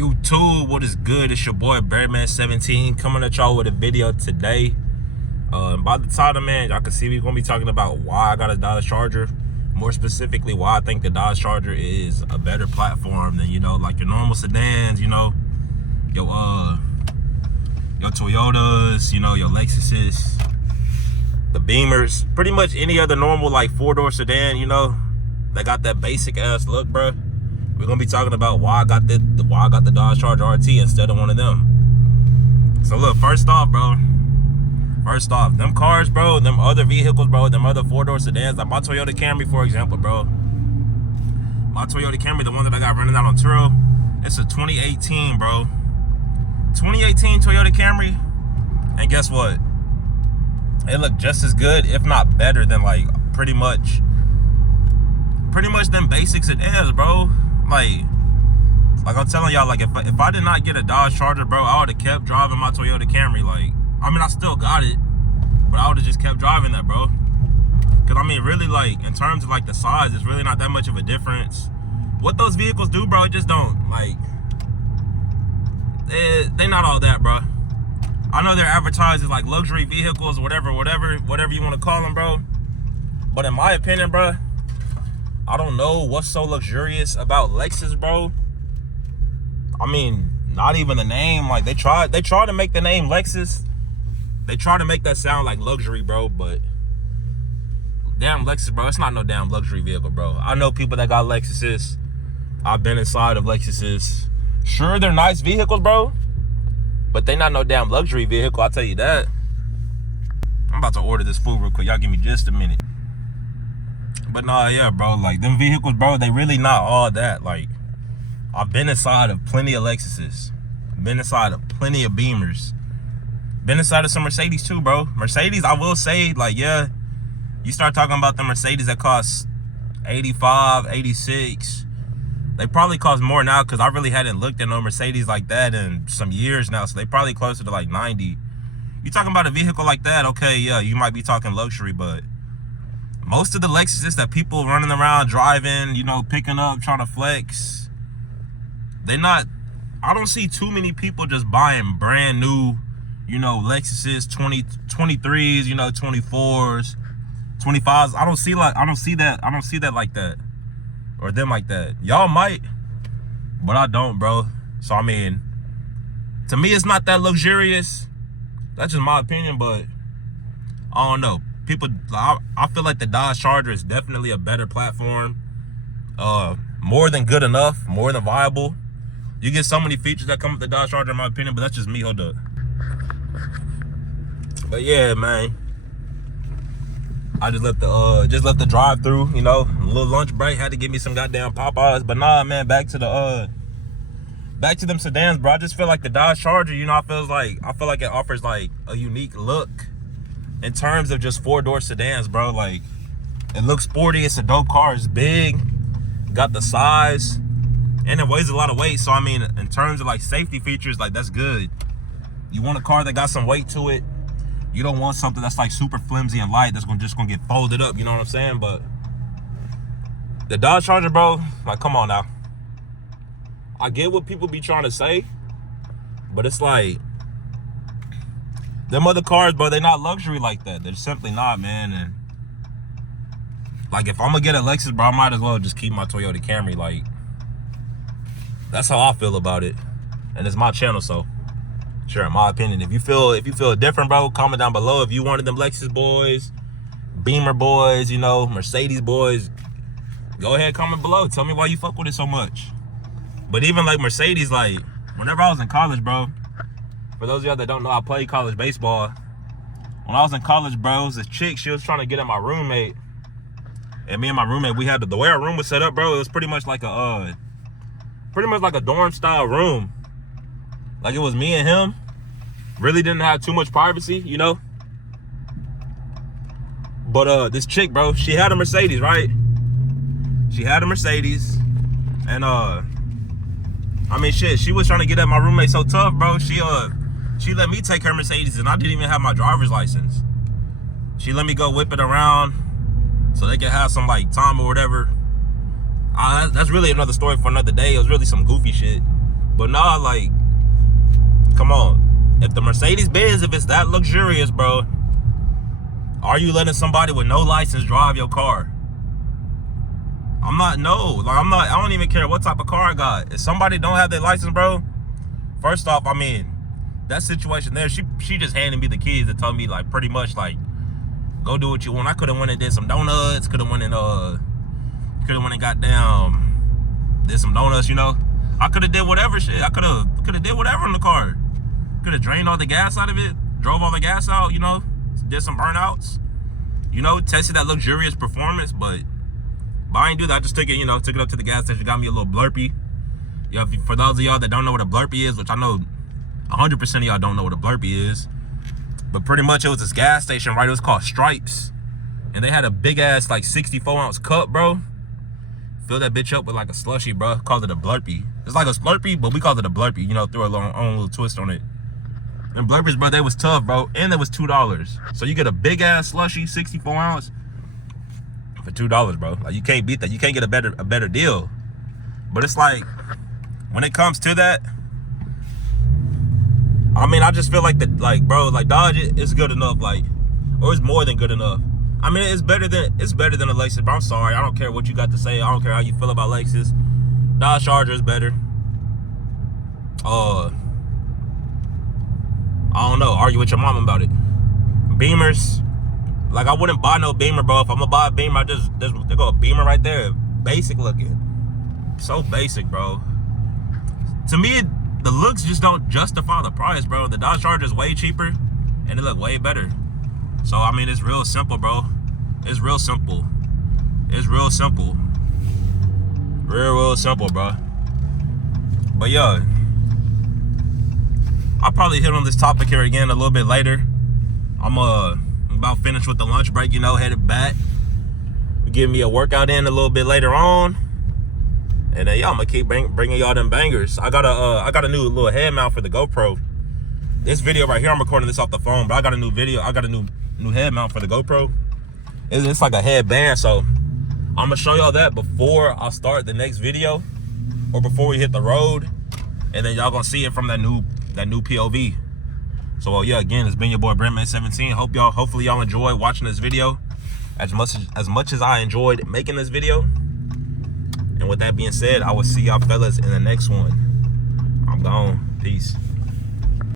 YouTube, what is good? It's your boy Birdman17 coming at y'all with a video today. By the title, man, y'all can see we're gonna be talking about why I got a Dodge Charger. More specifically, why I think the Dodge Charger is a better platform than, like your normal sedans, your Toyotas, your Lexuses, the Beamers, pretty much any other normal like four-door sedan, they got that basic ass look, bro. We're gonna be talking about why I got the Dodge Charger RT instead of one of them. So look, first off, them cars, bro, them other vehicles, bro, them other four-door sedans, like my Toyota Camry, for example, bro. My Toyota Camry, the one that I got running out on Turo, it's a 2018, bro. 2018 Toyota Camry, and guess what? It looked just as good, if not better, than like pretty much them basic sedans, bro. Like I'm telling y'all, like if I did not get a Dodge Charger, bro, I would have kept driving my Toyota Camry. Like, I mean, I still got it, but I would have just kept driving that, bro. Cause I mean, really, like in terms of like the size, it's really not that much of a difference. What those vehicles do, bro, it just don't like. They not all that, bro. I know they're advertised as like luxury vehicles, whatever you want to call them, bro. But in my opinion, bro, I don't know what's so luxurious about Lexus, bro. I mean, not even the name. Like they try to make the name Lexus. They try to make that sound like luxury, bro. But damn Lexus, bro, it's not no damn luxury vehicle, bro. I know people that got Lexuses. I've been inside of Lexuses. Sure, they're nice vehicles, bro, but they not no damn luxury vehicle, I'll tell you that. I'm about to order this food real quick. Y'all give me just a minute. But nah, yeah, bro, like them vehicles, bro, they really not all that. Like, I've been inside of plenty of Lexuses, been inside of plenty of Beamers, been inside of some Mercedes too, bro. Mercedes, I will say, like, yeah, you start talking about the Mercedes that cost 85, 86. They probably cost more now because I really hadn't looked at no Mercedes like that in some years now. So they probably closer to like 90. You talking about a vehicle like that, okay, yeah, you might be talking luxury, but most of the Lexuses that people running around driving, picking up, trying to flex, I don't see too many people just buying brand new, Lexuses, 23s, 24s, 25s. I don't see that like that. Or them like that. Y'all might, but I don't, bro. So I mean, to me, it's not that luxurious. That's just my opinion, but I don't know. I feel like the Dodge Charger is definitely a better platform. More than good enough, more than viable. You get so many features that come with the Dodge Charger, in my opinion, but that's just me. Hold up. But yeah, man. I just left the drive-through, a little lunch break. Had to give me some goddamn Popeyes. But nah, man, back to them sedans, bro. I just feel like the Dodge Charger, I feel like it offers like a unique look in terms of just four-door sedans, bro. Like, it looks sporty. It's a dope car. It's big, got the size, and it weighs a lot of weight. So I mean, in terms of like safety features, like that's good. You want a car that got some weight to it. You don't want something that's like super flimsy and light that's just gonna get folded up, you know what I'm saying? But the Dodge Charger, bro, like, come on now. I get what people be trying to say, but it's like, them other cars, bro, they're not luxury like that. They're simply not, man. And like, if I'm gonna get a Lexus, bro, I might as well just keep my Toyota Camry. Like, that's how I feel about it. And it's my channel, so sure, in my opinion. If you feel different, bro, comment down below. If you one of them Lexus boys, Beamer boys, Mercedes boys, go ahead, comment below. Tell me why you fuck with it so much. But even like Mercedes, like, whenever I was in college, bro, for those of y'all that don't know, I played college baseball. When I was in college, bro, it was this chick, she was trying to get at my roommate. And me and my roommate, we had the way our room was set up, bro, it was pretty much like a dorm style room. Like, it was me and him. Really didn't have too much privacy, But this chick, bro, she had a Mercedes, right? She had a Mercedes. And I mean, shit, she was trying to get at my roommate so tough, bro. She let me take her Mercedes, and I didn't even have my driver's license. She let me go whip it around so they could have some like time or whatever. That's really another story for another day. It was really some goofy shit. But nah, like, come on. If the Mercedes-Benz, if it's that luxurious, bro, are you letting somebody with no license drive your car? I don't even care what type of car I got. If somebody don't have their license, bro, first off, I mean, that situation there, she just handed me the keys and told me, like, pretty much, like, go do what you want. I could have went and did some donuts, could have went and got down, did some donuts, you know. I could have did whatever shit. I could have did whatever in the car. Could have drained all the gas out of it, drove all the gas out, you know, did some burnouts, you know, tested that luxurious performance, but I ain't do that. I just took it up to the gas station, got me a little blurpee. Yeah, for those of y'all that don't know what a blurpee is, which I know 100% of y'all don't know what a blurpee is, but pretty much it was this gas station, right? It was called Stripes, and they had a big ass like 64-ounce cup, bro. Fill that bitch up with like a slushy, bro. Called it a blurpee. It's like a Slurpee, but we called it a blurpee. You know, threw our own little twist on it. And blurpees, bro, they was tough, bro, and it was $2. So you get a big ass slushy, 64-ounce. For $2, bro. Like, you can't beat that. You can't get a better deal. But it's like, when it comes to that, I mean, I just feel like bro, like, Dodge is good enough, like, or it's more than good enough. I mean, it's better than a Lexus, but I'm sorry, I don't care what you got to say. I don't care how you feel about Lexus. Dodge Charger is better. I don't know. Argue with your mom about it. Beamers. Like, I wouldn't buy no Beamer, bro. If I'm gonna buy a Beamer, there go a Beamer right there. Basic looking. So basic, bro. To me, the looks just don't justify the price, bro. The Dodge Charger is way cheaper, and it look way better. So, I mean, it's real simple, bro. It's real simple. It's real simple. Real simple, bro. But, yeah. I'll probably hit on this topic here again a little bit later. I'm about finished with the lunch break, you know, headed back. Give me a workout in a little bit later on, and then yeah, I'm gonna keep bringing y'all them bangers. I got a new little head mount for the GoPro. This video right here, I'm recording this off the phone, but I got a new head mount for the GoPro. It's like a headband, so I'm gonna show y'all that before I start the next video, or before we hit the road, and then y'all gonna see it from that new POV. So yeah, again, it's been your boy Brentman17. Hopefully y'all enjoy watching this video as much as I enjoyed making this video. And with that being said, I will see y'all fellas in the next one. I'm gone. Peace.